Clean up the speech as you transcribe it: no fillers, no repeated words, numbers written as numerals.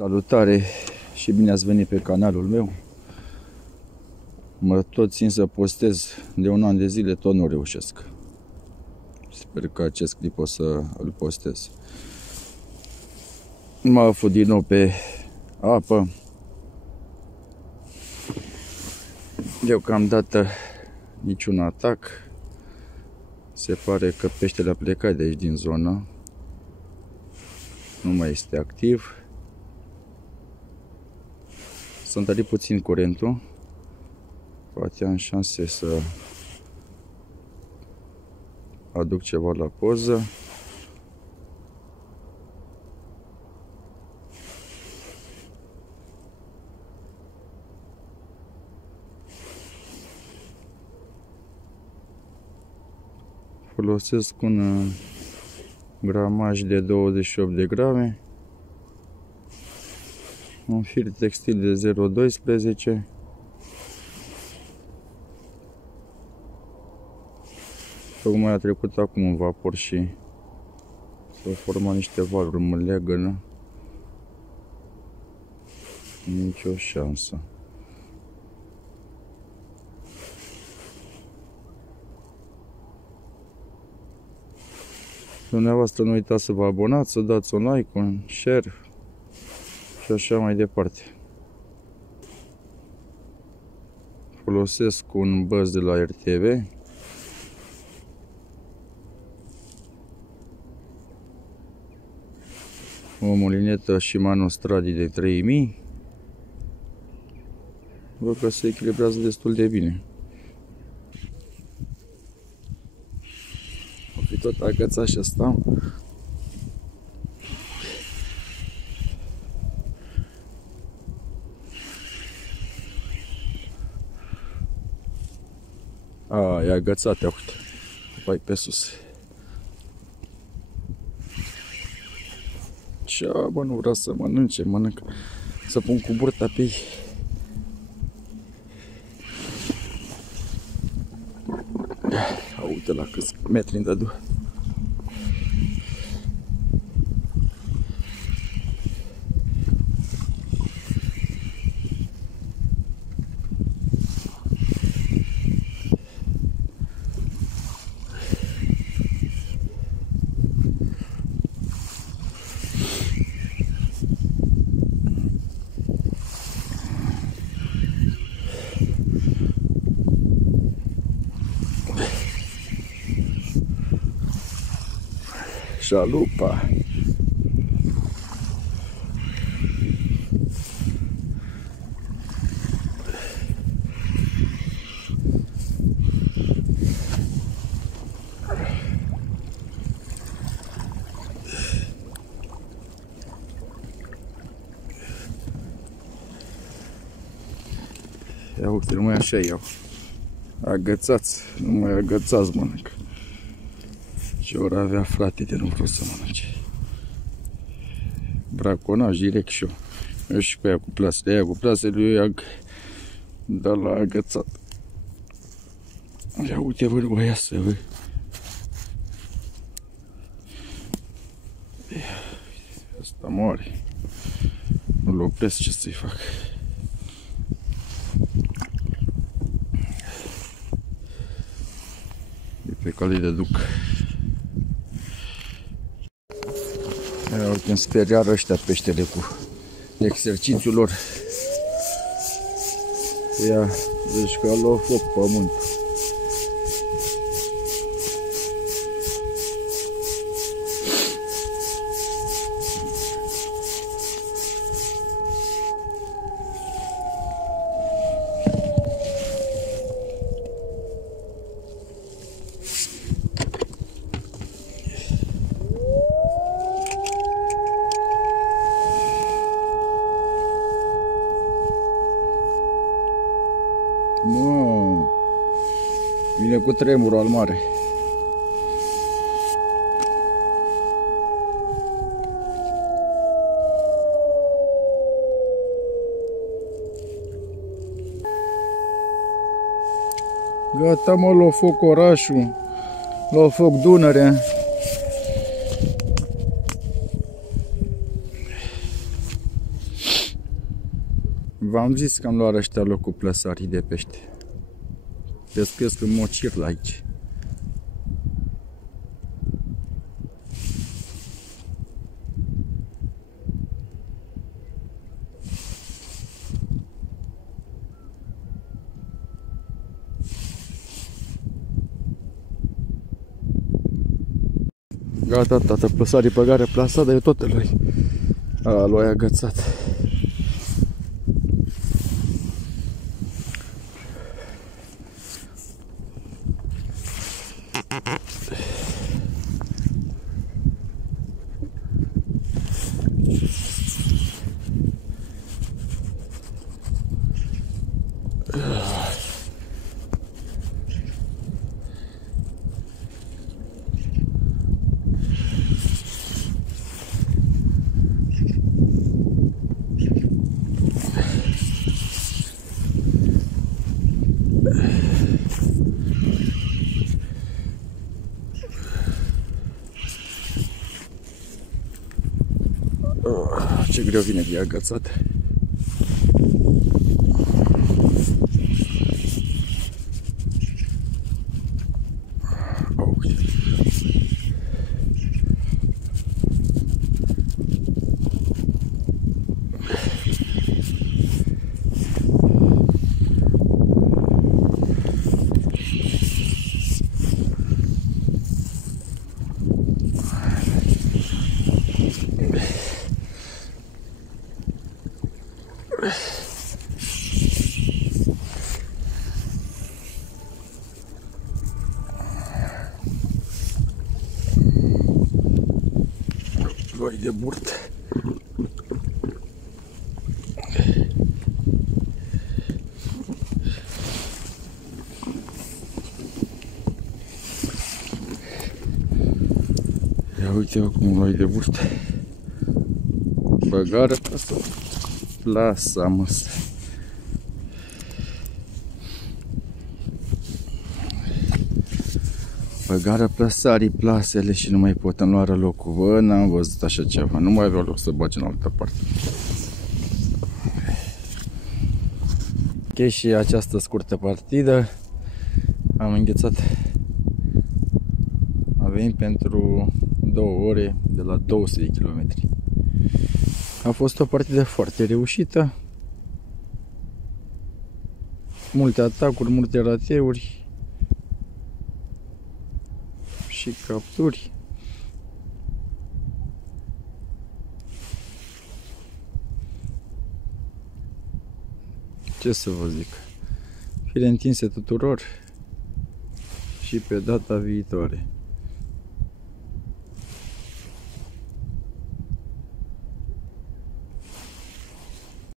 Salutare și bine ați venit pe canalul meu. Mă tot țin să postez de un an de zile, tot nu reușesc. Sper că acest clip o să îl postez. M-a aflat din nou pe apă. Deocamdată niciun atac. Se pare că peștele a plecat de aici din zonă. Nu mai este activ. S-a întărit puțin curentul. Poate am șanse să aduc ceva la poză. Folosesc un gramaj de 28 de grame. Un fir textil de 0,12. Tocmai a trecut acum un vapor și s-au format niște valuri, mă leagănă. Nicio șansă. Dumneavoastră nu uitați să vă abonați, să dați un like, un share și așa mai departe. Folosesc un băț de la RTV. O molinetă Shimano Stradi de 3000. Văd că se echilibrează destul de bine. O fi tot agățat și asta. E agățat, uite. Vai pe sus. Ce, bă, nu vreau să mănânce, mănânc. Să pun cu burta pe ei. Uite la câți metri îmi dădu. Șalupa. Ia uite, numai așa iau. Agățați, numai agățați mănânc. Ce ori avea frate de nu vreau să mănânce. Braconaj direct și eu. Eu și cu ea cu plasele. Aia cu plasele, eu ia de la agățat. Ia uite, vă, o iasă, vă. Asta moare. Nu-l opresc, ce să-i fac. E pe cale de duc. Când speriară ăștia peștele cu exercițiul lor. Ia, deci că a luat foc pământ. Mă, vine cu tremurul al mare. Gata, mă, l-a foc orașul, l-a foc Dunărea. V-am zis că am luat ăștia locul plăsarii de pește. Pescuiesc în mocir la aici. Gata, tată, plăsarii pe gare plasată, e tot lui. Lui agățat. Ce greu vine de agățat. Vai de burt. Ia uite acum vai de burt. Băgară asta. Plasa, măs. Băgară plăsarii plasele și nu mai pot în luarea locul. Bă, n-am văzut așa ceva. Nu mai aveau loc să bagi în altă parte. Ok, și această scurtă partidă am înghețat. Am venit pentru 2 ore de la 200 de km. A fost o partidă foarte reușită. Multe atacuri, multe rateuri și capturi. Ce să vă zic? Fire întinse tuturor și pe data viitoare.